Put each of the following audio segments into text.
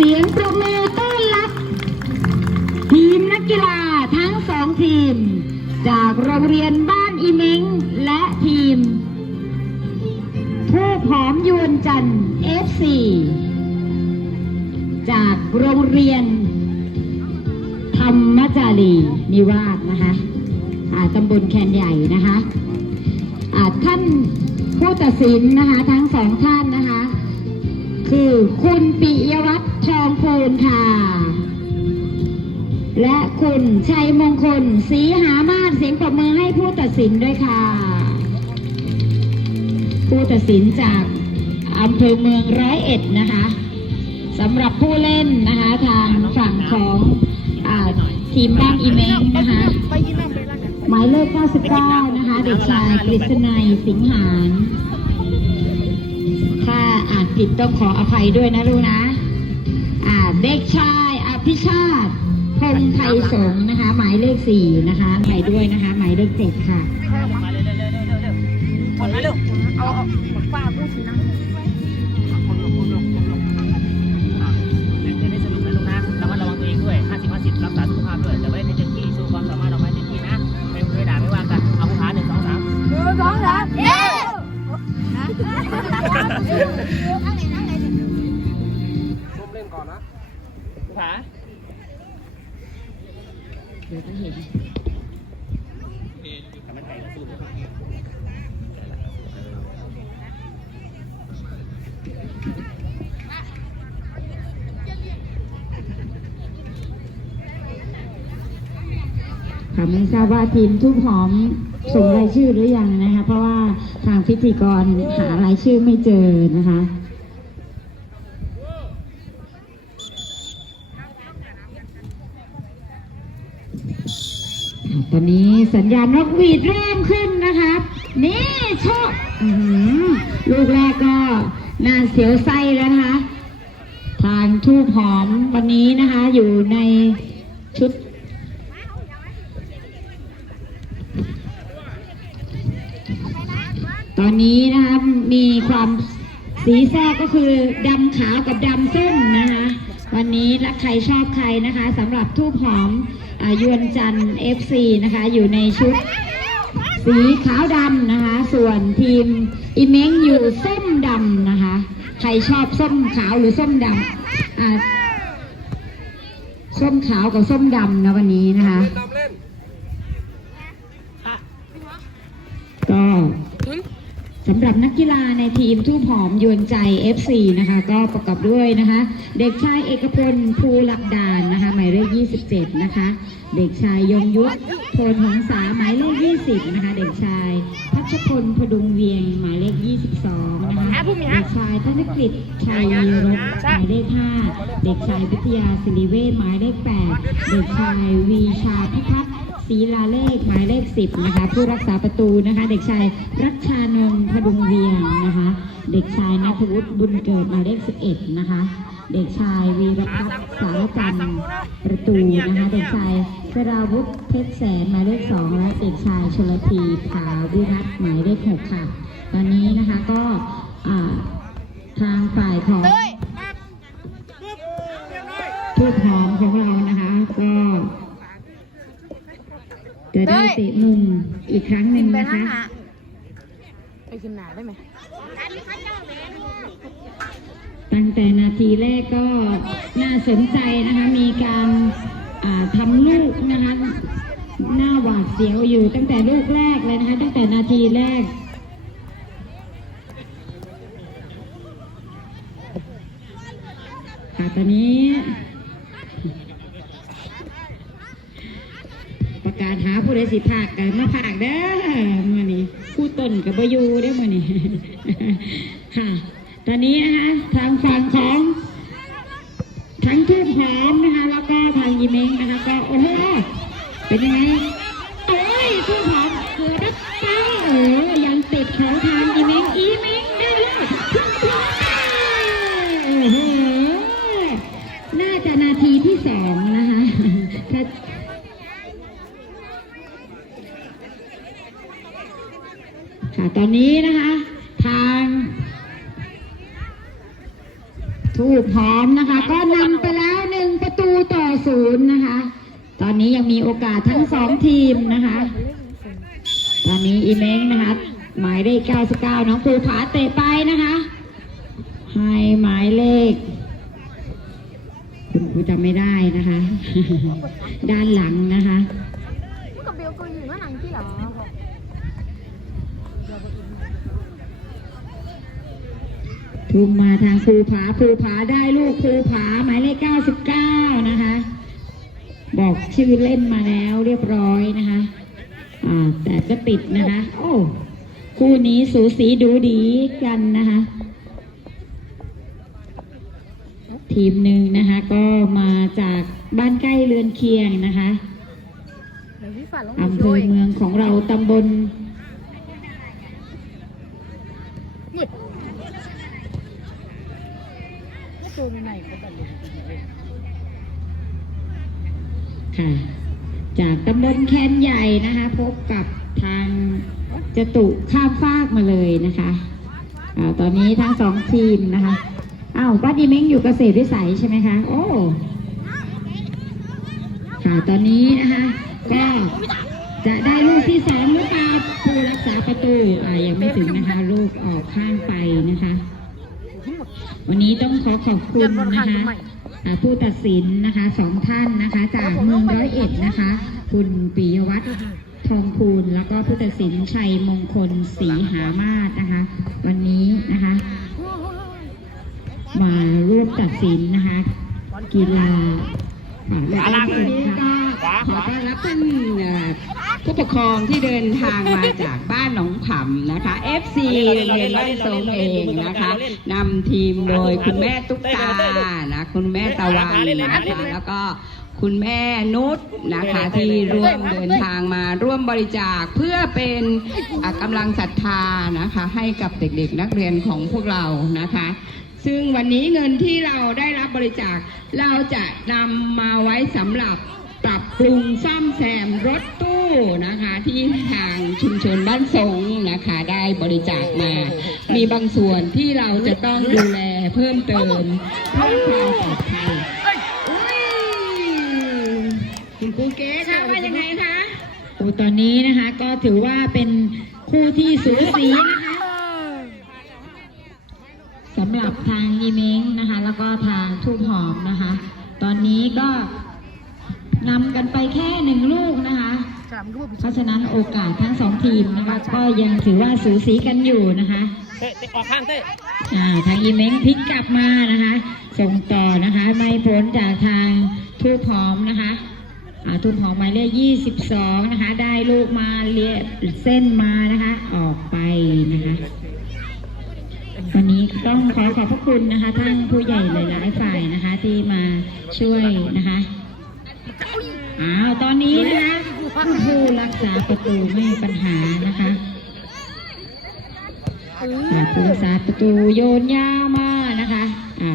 เสียงปรบมือต้อนรับ ทีมนักกีฬาทั้งสองทีม จากโรงเรียนบ้านอีเม้งและทีม ผู้ผอมยวนจันทร์ FC จากโรงเรียน ธรรมจารีนิวาสนะคะอ่าตำบลแคนใหญ่นะคะท่านผู้ตัดสินนะคะทั้งสองท่านนะคะ คือคุณปิยวัฒน์ ทองพูนค่ะ และคุณชัยมงคลศรีหามาศเสียงปรบมือให้ผู้ตัดสินด้วยค่ะ ผู้ตัดสินจากอำเภอเมืองร้อยเอ็ดนะคะสำหรับผู้เล่นนะคะทางฝั่งของอทีมบ้านอีเมงนะคะหมายเลข 99 นะคะ เด็กชายกฤษณัยสิงหานถ้าอ่านผิดต้องขออภัยด้วยนะลูกนะ เด็กชายอภิชาติพงไทยสงนะคะ หมายเลข4นะคะใหม่ด้วยนะคะ หมายเลขเร็วเร็วเร็วเร็วเร็วเร็วหมดแล้วเร็วเอาเอาป้าพูดถึงนั่งคนลงคนลงคนลงอะเล่นได้สนุกนะลูกนะระมัดระวังตัวเองด้วย50 50รักษาสุขภาพด้วยแต่ไม่ได้เต็มที่โชว์ความสามารถออกมาเต็มที่นะไม่เคยด่าไม่ว่ากันเอาผู้หาหนึ่งสองสามหนึ่งสองสามเย้ ผู้หาเดี๋ยวก็เห็นทำให้ไทยเราสู้ด้วยค่ะไม่ทราบว่าทีมทุกหอมส่งรายชื่อหรือยังนะคะ เพราะว่าทางพิธีกรหารายชื่อไม่เจอนะคะ ต อนนี้สัญญาณนกหวีดเริ่มขึ้นนะคะนี่โชคลูกแรกก็น่าเสียวไส้แล้วนะคะ ทางทูบหอมวันนี้นะคะ อยู่ในชุด ตอนนี้นะคะมีความสีแทรกก็คือดำขาวกับดำส้มนะคะ วันนี้รักใครชอบใครนะคะสำหรับทูบหอม ยวนจันทร์ FC นะคะอยู่ในชุดสีขาวดำนะคะ ส่วนทีมอีเม้งอยู่ส้มดำนะคะ ใครชอบส้มขาวหรือส้มดำอ่าส้มขาวกับส้มดำนะวันนี้นะคะก็ สำหรับนักกีฬาในทีมทูบหอมยวนใจ FC นะคะ ก็ประกอบด้วยนะคะ เด็กชายเอกพลภูหลักดานนะคะหมายเลข 27 นะคะ เด็กชายยงยุทธโพลหงษาหมายเลข 20 นะคะ เด็กชายพัชพลพดุงเวียงหมายเลข 22 นะคะเด็กชายธนกฤษชัยรบหมายเลข 5 เด็กชายวิทยาศิริเวชหมายเลข 8 เด็กชายวีชาพิพัฒน์ ศรีลาเลขหมายเลขสิบนะคะ ผู้รักษาประตูนะคะ เด็กชายรัชชานนท์พดุงเวียงนะคะ เด็กชายนัทวุฒิบุญเกิดหมายเลขสิบเอ็ดนะคะ เด็กชายวีรพัฒน์สารจันทร์ประตูนะคะ เด็กชายสราวุฒิเพชรแสนหมายเลขสองและเด็กชายชลธีภาวิรัตน์หมายเลขหกค่ะ ตอนนี้นะคะก็อ่าทางฝ่ายของทูบหอมของเรานะคะ ก็ จะได้เตะมุมอีกครั้งหนึ่งไปนะข้างคะหน้าไปขึ้นหน้าได้ไหมตั้งแต่นาทีแรกก็น่าสนใจนะคะ มีการอ่าทำลูกนะคะหน้าหวาดเสียวอยู่ตั้งแต่ลูกแรกเลยนะคะ ตั้งแต่นาทีแรกค่ะตอนนี้ ประ การหาผู้ใดสิภาคกันมาภาคเด้อมื่อนี้ผู้ต้นกับบอยูได้อมื่อนี้ค่ะ ตอนนี้นะคะทางฝั่งของทั้งทูบหอมนะคะ แล้วก็ทางยีเม้งนะคะก็โอ้โหเป็นยังไงโอ้ยทูบหอมเกือบได้ไปเออยังติดของทา ตอนนี้นะคะ ทางทูบหอมนะคะ ก็นำไปแล้วหนึ่งประตูต่อศูนย์นะคะ ตอนนี้ยังมีโอกาสทั้งสองทีมนะคะ ตอนนี้อีเม้งนะคะ หมายเลข99 น้องภูผาเตะไปนะคะให้หมายเลข คุณครูจำไม่ได้นะคะ ด้านหลังนะคะ มึงกับเบลก็อยู่นั่นหนังที่หรอ ทุ่มมาทางภูผาภูผาได้ลูกภูผาหมายเลข99นะคะ บอกชื่อเล่นมาแล้วเรียบร้อยนะคะอ่าแต่ก็ติดนะคะ โอ้คู่นี้สูสีดูดีกันนะคะ ทีมหนึ่งนะคะ ก็มาจากบ้านใกล้เรือนเคียงนะคะเดี๋ยวพี่ฝันลงอำเภอเมืองของเราตำบล ไม่ ตัวไหนก็แบบนี้ค่ะจากตำบลแคนใหญ่นะคะ พบกับทางจตุข้ามฟากมาเลยนะคะอ่าตอนนี้ทั้งสองทีมนะคะอ้าวบ้าดีเม้งอยู่เกษตรวิสัยใช่ไหมคะ โอ้ค่ะตอนนี้นะคะก็จะได้ลูกที่สองหรือเปล่าผู้รักษาประตูอ่ายังไม่ถึงนะคะ ลูกออกข้างไปนะคะ วันนี้ต้องขอขอบคุณนะคะอ่าผู้ตัดสินนะคะสองท่านนะคะ จากเมืองร้อยเอ็ดนะคะ คุณปิยวัฒน์ทองพูนแล้วก็ผู้ตัดสินชัยมงคลศรีหามาศนะคะ วันนี้นะคะ มาร่วมตัดสินนะคะ กีฬาอ่าและก็เพื่อนค่ะขอต้อนรับท่านเอ่อ ผู้ปกครองที่เดินทางมาจากบ้านหนองผำนะคะ FC โรงเรียนบ้านทรงเองนะคะนำทีมโดยคุณแม่ตุ๊กตานะคุณแม่ตะวันนะคะแล้วก็คุณแม่นุชนะคะที่ร่วมเดินทางมาร่วมบริจาคเพื่อเป็นกำลังศรัทธานะคะให้กับเด็กๆนักเรียนของพวกเรานะคะ ซึ่งวันนี้เงินที่เราได้รับบริจาคเราจะนำมาไว้สำหรับ ปรับปรุงซ่อมแซมรถตู้นะคะ ที่ทางชุมชนบ้านสงนะคะได้บริจาคมา มีบางส่วนที่เราจะต้องดูแลเพิ่มเติมเพื่อความปลอดภัยคุณครูเก๋คะว่ายังไงคะโอ้ตอนนี้นะคะก็ถือว่าเป็นคู่ที่สูสีนะคะสำหรับทางอีเม้งนะคะ แล้วก็ทางทูบหอมนะคะ ตอนนี้ก็ นำกันไปแค่หนึ่งลูกนะคะจำรูปเพราะฉะนั้นโอกาสทั้งสองทีมนะคะก็ยังถือว่าสูสีกันอยู่นะคะเตะเตะออกข้างเตะอ่าทางอีเม้งพลิกกลับมานะคะ ส่งต่อนะคะไม่พ้นจากทางทูบหอมนะคะอ่าทูบหอมหมายเลข22นะคะ ได้ลูกมาเลียเส้นมานะคะ ออกไปนะคะวันนี้ต้องขอขอบพระคุณนะคะท่านผู้ใหญ่หลายๆฝ่ายนะคะที่มาช่วยนะคะ อ้าวตอนนี้นะคะผู้รักษาประตูไม่มีปัญหานะคะผู้รักษาประตูโยนยาวมานะคะอ่า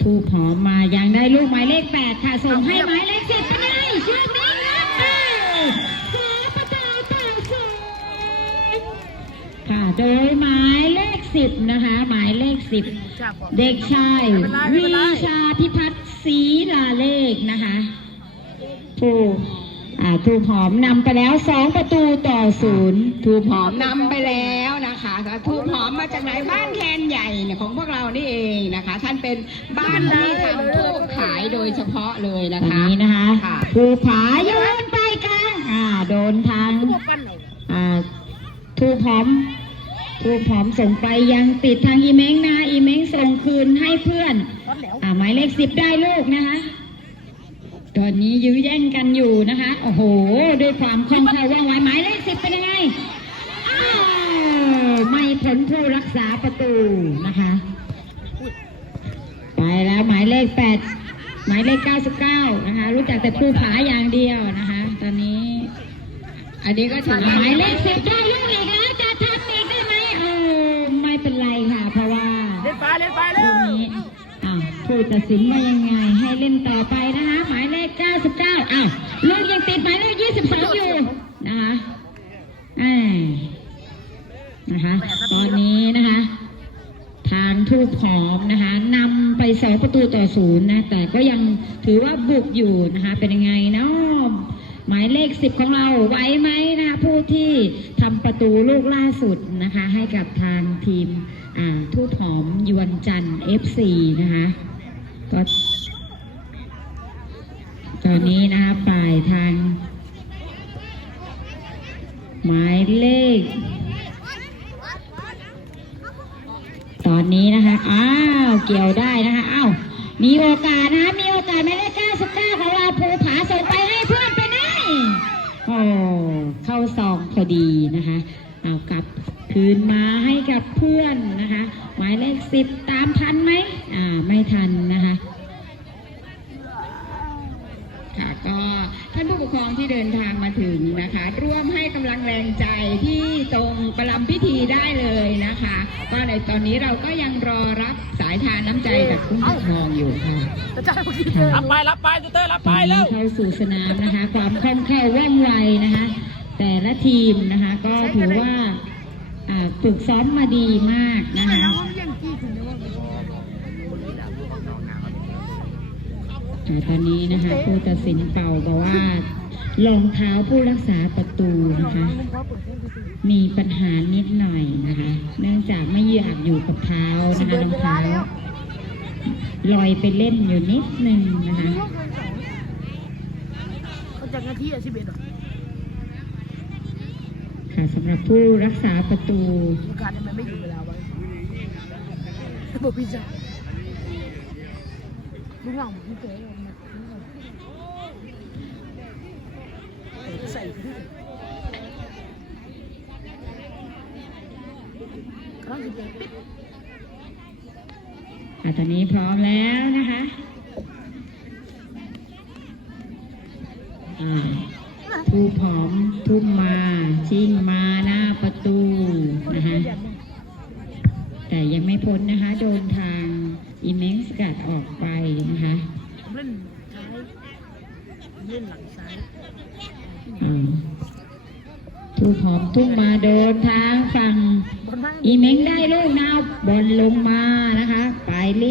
ทูบหอมมายังได้ลูกหมายเลขแปดค่ะส่งให้หมายเลขสิบไปเลยช่วงนี้นะเอ้ยเสียประตูต่อศูนย์ค่ะโดยหมายเลขสิบนะคะ หมายเลขสิบเด็กชายวิชาพิพัฒน์ ศรีลาเลขนะคะถูกอ่าถูกหอมนำไปแล้วสองประตูต่อศูนย์ทูบหอมนำไปแล้วนะคะทูบหอมมาจากไหนบ้านแคนใหญ่เนี่ยของพวกเรานี่เองนะคะ ท่านเป็นบ้านที่ทำทูบขายโดยเฉพาะเลยนะตอนคะนี้นะคะค่ะภูผาโยนไปกลางอ่าโดนทางพวกปั้นไหนอ่าทูบหอม ทูบหอมส่งไปยังติดทางอีเม้งนะอีเม้งส่งคืนให้เพื่อน อ่าหมายเลขสิบได้ลูกนะคะตอนนี้ยื้อแย่งกันอยู่นะคะ โอ้โห ด้วยความคล่องแคล่วว่องไวหมายเลขสิบเป็นยังไงอ้าวไม่พ้นผู้รักษาประตูนะคะ ไปแล้วหมายเลขแปดหมายเลขเก้าสิบเก้านะคะ รู้จักแต่ผู้ผาอย่างเดียวนะคะ ตอนนี้ อันนี้ก็ถือหมายเลขสิบได้ลูกอีกแล้วจะทำอีกได้ไหมเออไม่เป็นไรค่ะ เพราะว่า เล่นไปเร็วนี้อ้าวผู้ตัดสินว่ายังไงให้เล่นต่อไปนะคะ หมายเลข 99อ้าวลูกยังติดหมายเลข 22 อยู่นะคะอ่านะคะตอนนี้นะคะ ทางทูบหอมนะคะนำไปสองประตูต่อศูนย์นะ แต่ก็ยังถือว่าบุกอยู่นะคะ เป็นยังไงเนาะ หมายเลขสิบของเราไหวไหมนะคะผู้ที่ทำประตูลูกล่าสุดนะคะให้กับทางทีมทูบหอมยวนจันทร์ FC นะคะก็ตอนนี้นะคะฝ่ายทาง หมายเลข ตอนนี้นะคะ อ้าว เกี่ยวได้นะคะ อ้าว มีโอกาสนะคะมีโอกาสหมายเลข 99 ของเราภูผาส่งไปให้เพื่อนไป เข้าซองพอดีนะคะ เอากลับคืนมาให้กับเพื่อนนะคะ หมายเลขสิบตามทันไหมอ่าไม่ทันนะคะค่ะก็ท่านผู้ปกครองที่เดินทางมาถึงนะคะ ร่วมให้กำลังแรงใจที่ตรงประลำพิธีได้ ก็ในตอนนี้เราก็ยังรอรับสายทานน้ำใจจากผู้ปกครองอยู่ค่ะจะจ่ายพอดีเลยรับไปรับไปตูเตอร์รับตไปอนแล้นี้วเข้าสู่สนามนะคะ ความคล่องแคล่วว่องไวนะคะ แต่ละทีมนะคะ ก็ถือว่าอ่าฝึกซ้อมมาดีมากนะคะแล้วยังกี้ถึงเนี่ยว่าอ่าตอนนี้นะคะผู้ตัดสินเป่าบอกว่า รองเท้าผู้รักษาประตูนะคะ มีปัญหานิดหน่อยนะคะ เนื่องจากไม่อยากอยู่กับเท้านะคะรองเท้าลอยไปเล่นอยู่นิดนึงนะคะเขาจากนาทีอะสิบเอ็ดอะค่ะสำหรับผู้รักษาประตูลูกค้าทำไมไม่อยู่เวลาไว้บอกพี่จ้าลูกหลังพี่เก๋ออกมาใส่ครั้งสิบเอ็ดปิ๊บ ค่ะ ตอนนี้พร้อมแล้วนะคะ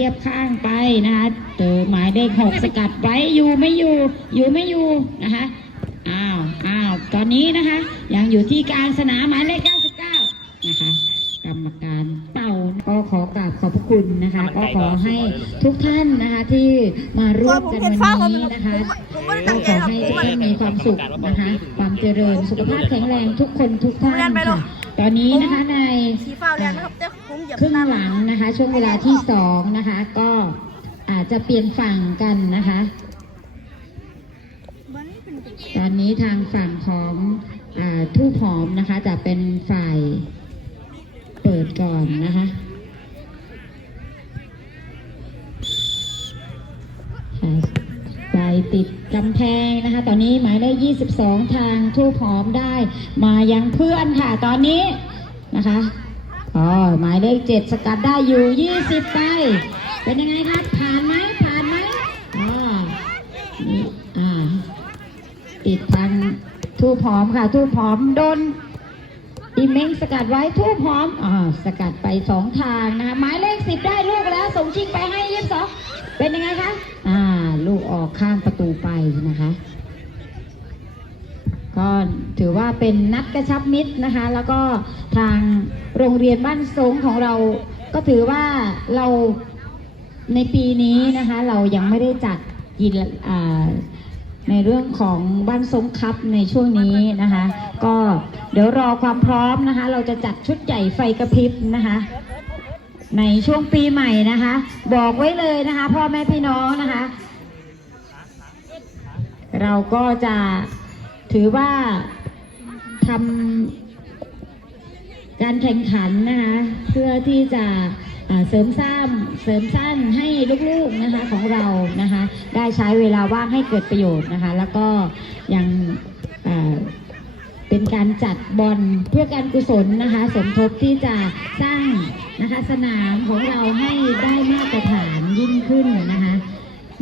ยบข้างไปนะคะเจอหมายเลขหกสกัดไว้อยู่ไม่อยู่อยู่ไม่อยู่นะคะอ้าวอ้าวตอนนี้นะคะยังอยู่ที่การสนามหมายเลข99นะคะกรรมการเป่าก็ขอกราบขอบพระคุณนะคะ ก็ขอให้ทุกท่านนะคะที่มาร่วมกันวันนี้นะคะก็ขอให้ทุกท่านมีความสุขนะคะ ความเจริญสุขภาพแข็งแรงทุกคนทุกท่านค่ะ ตอนนี้นะคะในสีฟ้าเรียนนะครับแต่ผมเหยียบครึ่งหลังนะคะ ช่วงเวลาที่สองนะคะ ก็อาจจะเปลี่ยนฝั่งกันนะคะ ตอนนี้ทางฝั่งของอาทูบหอมนะคะ จะเป็นฝ่ายเปิดก่อนนะคะค่ะฝ่าย ติดกำแพงนะคะ ตอนนี้หมายเลข22 ทางทูบหอมได้ มายังเพื่อนค่ะตอนนี้นะคะอ๋อหมายเลข7สกัดได้อยู่ 20 ไป เป็นยังไงครับผ่านไหมผ่านไหมอ๋อนี่อ่าติดทางทูบหอมค่ะ ทูบหอมโดนอีเม้งสกัดไว้ทูบหอมอ่าสกัดไปสองทางนะคะหมายเลขสิบได้ลูกแล้วส่งชิงไปให้ยี่สิบสอง เป็นยังไงคะ อ่า ลูกออกข้างประตูไปนะคะ ก็ถือว่าเป็นนัดกระชับมิตรนะคะ แล้วก็ทางโรงเรียนบ้านทรงของเรา ก็ถือว่าเราในปีนี้นะคะ เรายังไม่ได้จัดกีฬาอ่าในเรื่องของบ้านทรงคัพในช่วงนี้นะคะ ก็เดี๋ยวรอความพร้อมนะคะ เราจะจัดชุดใหญ่ไฟกระพริบนะคะ ในช่วงปีใหม่นะคะ บอกไว้เลยนะคะ พ่อแม่พี่น้องนะคะ เราก็จะถือว่าทำการแข่งขันนะคะ เพื่อที่จะเสริมสร้างเสริมสร้างให้ลูกๆนะคะของเรานะคะ ได้ใช้เวลาว่างให้เกิดประโยชน์นะคะ แล้วก็ยังเป็นการจัดบอลเพื่อการกุศลนะคะ สมทบที่จะสร้าง นะคะสนามของเราให้ได้มาตรฐานยิ่งขึ้นนะคะ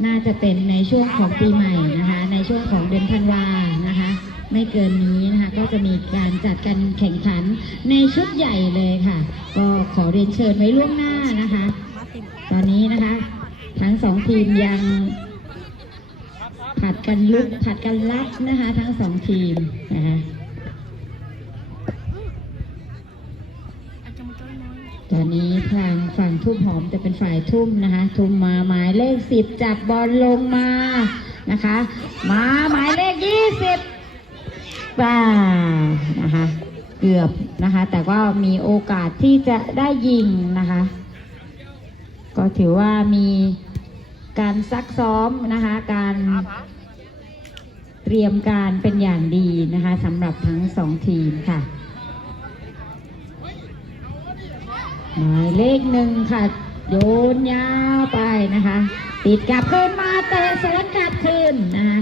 น่าจะเป็นในช่วงของปีใหม่นะคะในช่วงของเดือนธันวานะคะไม่เกินนี้นะคะก็จะมีการจัดการแข่งขันในชุดใหญ่เลยค่ะ ก็ขอเรียนเชิญไว้ล่วงหน้านะคะ ตอนนี้นะคะ ทั้งสองทีมยังผัดกันลุกผัดกันรับนะคะ ทั้งสองทีมนะคะ ตอนนี้ทางฝั่งทุ่มหอมจะเป็นฝ่ายทุ่มนะคะ ทุ่มมาหมายเลขสิบจับบอลลงมานะคะ มาหมายเลขยี่สิบป้านะคะ เกือบนะคะ แต่ก็มีโอกาสที่จะได้ยิงนะคะ ก็ถือว่ามีการซักซ้อมนะคะ การเตรียมการเป็นอย่างดีนะคะสำหรับทั้งสองทีมค่ะ หมายเลขหนึ่งค่ะ โยนยาวไปนะคะ ติดกลับคืนมาเตะสวนกลับคืนนะคะ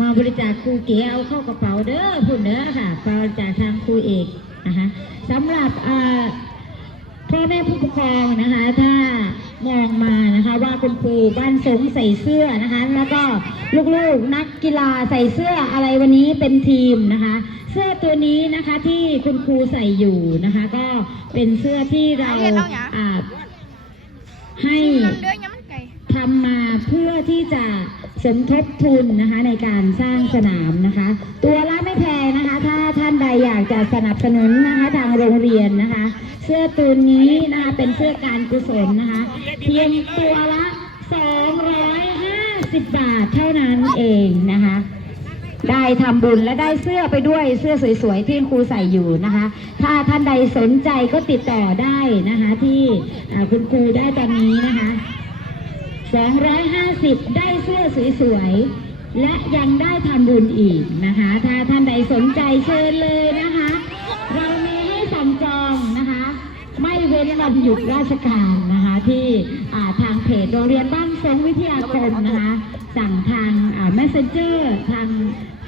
มาบริจาคครูเก๋เอาเข้ากระเป๋าเด้อพุ่นเด้อค่ะบริจาคทางครูเอกนะคะสำหรับอ่าพ่อแม่ผู้ปกครองนะคะถ้า มองมานะคะ ว่าคุณครูบ้านสงใส่เสื้อนะคะ แล้วก็ลูกๆนักกีฬาใส่เสื้ออะไรวันนี้เป็นทีมนะคะ เสื้อตัวนี้นะคะที่คุณครูใส่อยู่นะคะ ก็เป็นเสื้อที่เราอ่าให้เดินยังมันไกลทำมาเพื่อที่จะสมทบทุนนะคะในการสร้างสนามนะคะ ตัวละไม่แพงนะคะ ถ้าท่านใดอยากจะสนับสนุนนะคะทางโรงเรียนนะคะเสื้อตัวนี้นะคะเป็นเสื้อการกุศลนะคะเพียงตัวละ 250 บาทเท่านั้นเองนะคะ ได้ทำบุญและได้เสื้อไปด้วยเสื้อสวยๆที่ครูใส่อยู่นะคะ ถ้าท่านใดสนใจก็ติดต่อได้นะคะที่คุณครูได้ตอนนี้นะคะ 250 ได้เสื้อสวยๆและยังได้ทำบุญอีกนะคะ ถ้าท่านใดสนใจเชิญเลยนะคะ เว้นวันหยุดราชการนะคะที่อ่าทางเพจโรงเรียนบ้านทรงวิทยาคมนะคะสั่งทาง messenger ทาง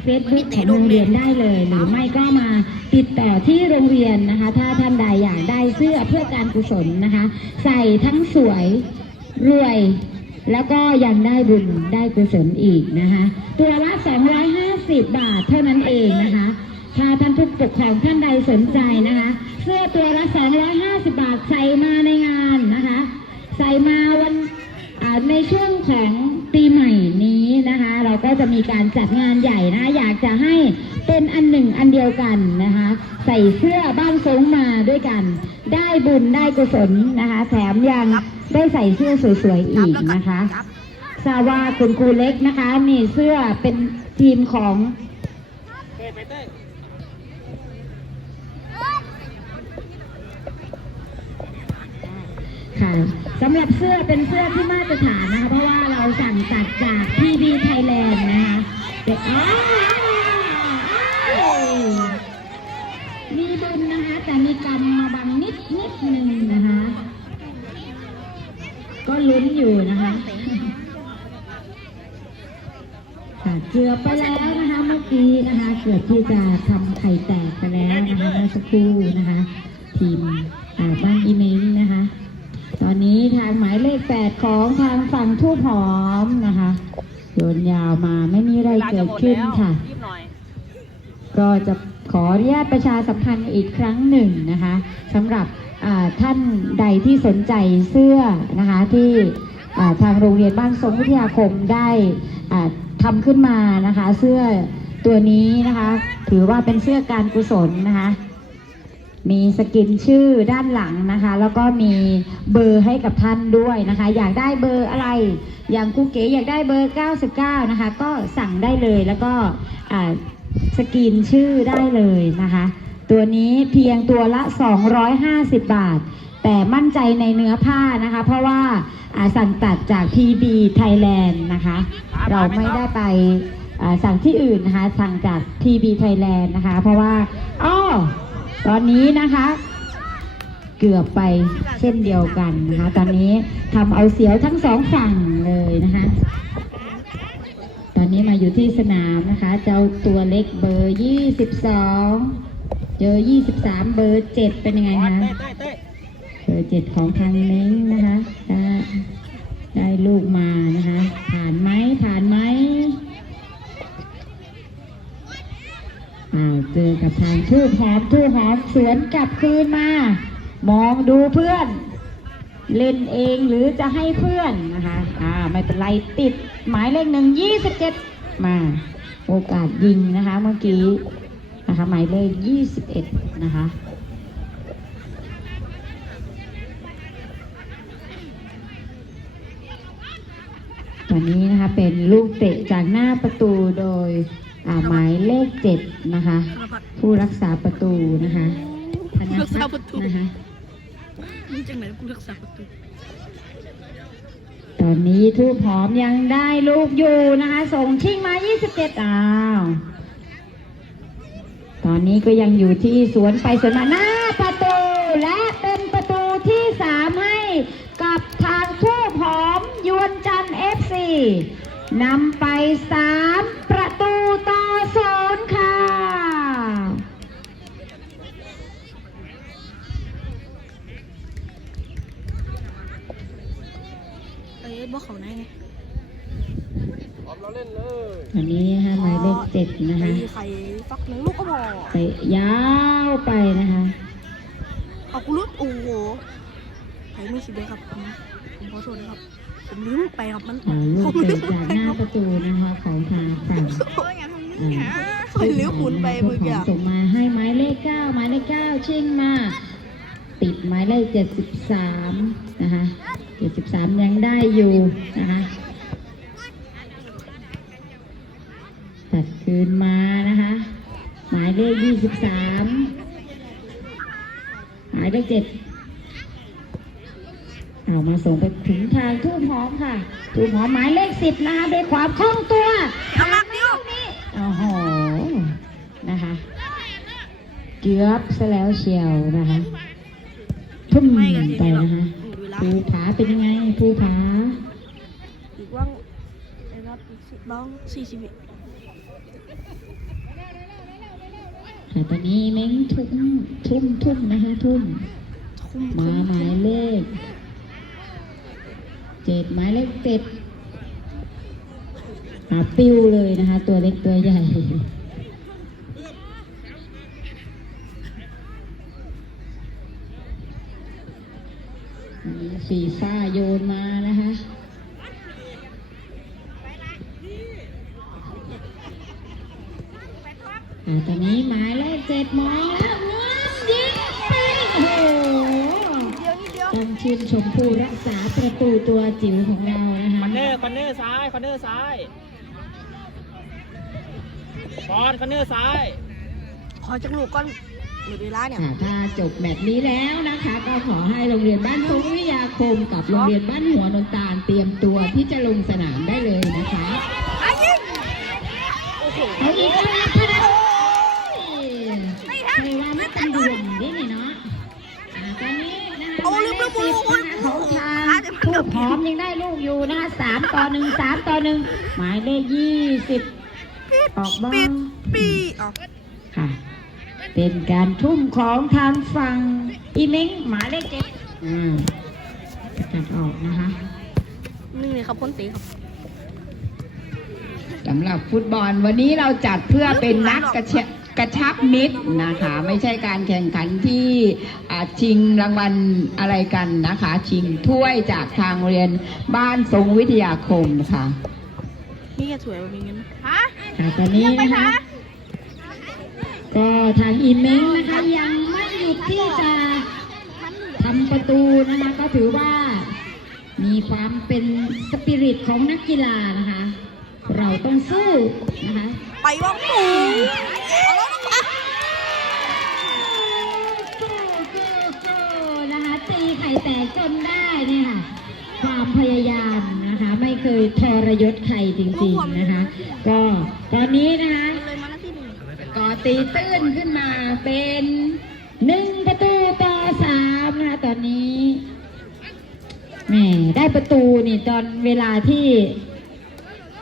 Facebook ของโรงเรียนได้เลย หรือไม่ก็มาติดต่อที่โรงเรียนนะคะ ถ้าท่านใดอยากได้เสื้อเพื่อการกุศลนะคะ ใส่ทั้งสวยรวย แล้วก็ยังได้บุญได้กุศลอีกนะคะ ตัวละ 250 บาทเท่านั้นเองนะคะ ถ้าท่านผู้ปกครองท่านใดสนใจนะคะ เสื้อตัวละ 250 บาทใส่มาในงานนะคะ ใส่มาวันในช่วงของปีใหม่นี้นะคะ เราก็จะมีการจัดงานใหญ่นะคะอยากจะให้เป็นอันหนึ่งอันเดียวกันนะคะ ใส่เสื้อบ้านทรงมาด้วยกัน ได้บุญได้กุศลนะคะ แถมยังได้ใส่เสื้อสวยๆอีกนะคะทราบว่าคุณครูเล็กนะคะ มีเสื้อเป็นทีมของ เต้ไปเต้ ค่ะสำหรับเสื้อเป็นเสื้อที่มาตรฐานนะคะเพราะว่าเราสั่งตัดจาก PB Thailand นะคะเด็กอ้าวมีบุญนะคะ แต่มีกรรมมาบังนิดนิดหนึ่งนะคะ ก็ลุ้นอยู่นะคะค่ะเกือบไปแล้วนะคะเมื่อกี้นะคะ เกือบที่จะทำไข่แตกไปแล้วนะคะเมื่อสักครู่นะคะ ทีม 28 ของทางฝั่งทูบหอมนะคะโยนยาวมาไม่มีอะไรเกิดขึ้นค่ะก็จะขออนุญาตประชาสัมพันธ์อีกครั้งหนึ่งนะคะสำหรับท่านใดที่สนใจเสื้อนะคะที่ทางโรงเรียนบ้านทรงวิทยาคมได้ทำขึ้นมานะคะ เสื้อตัวนี้นะคะ ถือว่าเป็นเสื้อการกุศลนะคะ มีสกินชื่อด้านหลังนะคะ แล้วก็มีเบอร์ให้กับท่านด้วยนะคะ อยากได้เบอร์อะไร อย่างครูเก๋อยากได้เบอร์ 99 นะคะ ก็สั่งได้เลยแล้วก็สกินชื่อได้เลยนะคะ ตัวนี้เพียงตัวละ 250 บาท แต่มั่นใจในเนื้อผ้านะคะ เพราะว่าสั่งตัดจาก PB Thailand นะคะ เราไม่ได้ไปสั่งที่อื่นนะคะ สั่งจาก PB Thailand นะคะ เพราะว่าอ้อ ตอนนี้นะคะ เกือบไปเช่นเดียวกันนะคะ ตอนนี้ทำเอาเสียวทั้งสองฝั่งเลยนะคะ ตอนนี้มาอยู่ที่สนามนะคะ เจ้าตัวเล็กเบอร์ 22 เจอ 23 เบอร์ 7 เป็นยังไงคะเต้เต้เต้เบอร์ 7 ของทางเม้งนะคะได้ได้ลูกมานะคะ ผ่านไหมผ่านไหม อ้าวเจอกับทางทูบหอมทูบหอมสวนกลับคืนมา มองดูเพื่อน เล่นเองหรือจะให้เพื่อนนะคะอ่าไม่เป็นไรติดหมายเลขหนึ่งยี่สิบเจ็ดมาโอกาสยิงนะคะเมื่อกี้นะคะหมายเลขยี่สิบเอ็ดนะคะตอนนี้นะคะเป็นลูกเตะจากหน้าประตูโดย หมายเลขเจ็ดนะคะ ผู้รักษาประตูนะคะธนรักษาพัฒประตูน์นะคะนี่จังไหนกูรักษาประตูตอนนี้ทูบหอมยังได้ลูกอยู่นะคะ ส่งชิงมา 27อ้าว ตอนนี้ก็ยังอยู่ที่สวนไปสวนมาหน้าประตู และเป็นประตูที่สามให้กับทางทูบหอมยวนจันทร์ FC นำไปสามประ ตูต่อศูนย์ค่ะ เอ้ยบอกเขาไหนไงตอนนี้นะคะหมายเลขเจ็ดนะคะไอ้ไข่ฟักหนึ่งลูกก็พอไปยาวไปนะคะ เอากูรุดโอ้โหไข่ไม่สิเลยครับผมผมขอโทษนะครับ ผมลืมไปครับมันอ่าลูผกมลืเตะมจากไปหน้าครับประตูนะคะของทางฝั่งอ่าเคยเลี้ยวหมุนไปเมื่อกี้ส่งมาให้หมายเลขเก้าหมายเลขเก้าชิงมา ติดหมายเลขเจ็ดสิบสามนะคะเจ็ดสิบสามยังได้อยู่นะคะตัดคืนมานะคะ หมายเลขยี่สิบสามหมายเลขเจ็ด เอามาส่งไปถึงทางทูบหอมค่ะทูบหอมหมายเลขสิบนะคะด้วยความคล่องตัวเอามากเดียวโอ้โหนะคะ เกือบซะแล้วเชียวนะคะทุ่มไม่กันทีไปนี้หรอกนะคะเวลาภูผาเป็นยังไงภูผาอีกว่างไอ้น็อตอีกสิบบ้องสี่สิบวิแต่ตอนนี้เม้งทุ่มทุ่มทุ่มนะคะทุ่มทุ่มมาทุ่มหมายเลข เจ็ดหมายเลขเจ็ดาปิ้วเลยนะคะ ตัวเล็กตัวใหญ่อันนี้ฟีฟ้าโยนมานะคะตอนนี้หมายเลขเจ็ดมองแล้วงามยิงไปโอ้โห เดียวนิ ดเดียวต้องชื่นชมผู้รักษาประตูตัวจิ๋วของเรานะคะคอนเนอร์คอนเนอร์ซ้ายคอนเนอร์ซ้ายบอลคอนเนอร์ซ้ายขอจักลูกก่อนหมดเวลาเนี่ย ค่ะถ้าจบแมตช์นี้แล้วนะคะ ก็ขอให้โรงเรียนบ้านฟุ้งวิทยาคมกับโรงเรียนบ้านหัวนนตาลเตรียมตัวที่จะลงสนามได้เลยนะคะ สิบนะคะของทางผู้พร้อมยังได้ลูกอยู่นะคะสามต่อหนึ่งสามต่อหนึ่งหมายเลขยี่สิบออกบ้าปิงดปีอ๋อค่ะ เป็นการทุ่มของทางฝั่งอีเม้งหมายเลขเจ็ดอ่าจัดออกนะคะนี่เลยครับคนเตะครับสำหรับฟุตบอลวันนี้เราจัดเพื่อเป็นนักกระชะ กระชับมิตรนะคะ ไม่ใช่การแข่งขันที่อ่าชิงรางวัลอะไรกันนะคะ ชิงถ้วยจากทางเรียนบ้านทรงวิทยาคมค่ะนี่แกถวยมันมีเงินฮะค่ะตอนนี้นะคะก็ทางอีเม้งนะคะยังไม่หยุดที่จะทำประตูนะคะก็ถือว่ามีความเป็นสปิริตของนักกีฬานะคะ เราต้องสู้นะคะไปว่างปูเอาแล้วนะโกโกโกนะคะตีไข่แตกจนได้เนี่ยค่ะ ความพยายามนะคะ ไม่เคยทรยศใครจริงๆนะคะ ก็ตอนนี้นะคะเลยมาหน้าที่หนึ่งก็ตีตื้นขึ้นมาเป็นหนึ่งประตูต่อสามนะคะตอนนี้แหมได้ประตูนี่ตอนเวลาที่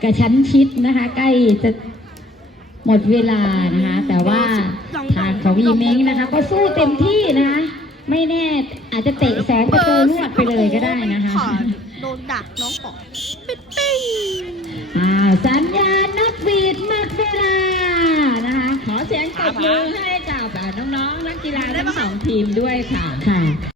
กระชั้นชิดนะคะ ใกล้จะหมดเวลานะคะ แต่ว่าทางของยีเม้งนะคะ ก็สู้เต็มที่นะคะ ไม่แน่อาจจะเตะสองประตูรวดไปเลยก็ได้นะคะขาดโดนด่าน้องก่อนปิ๊ดปิ๊งอ่าสัญญาณนักบีดหมดเวลานะคะ ขอเสียงตบมือให้กับน้องๆนักกีฬาทั้งสองทีมด้วยค่ะค่ะ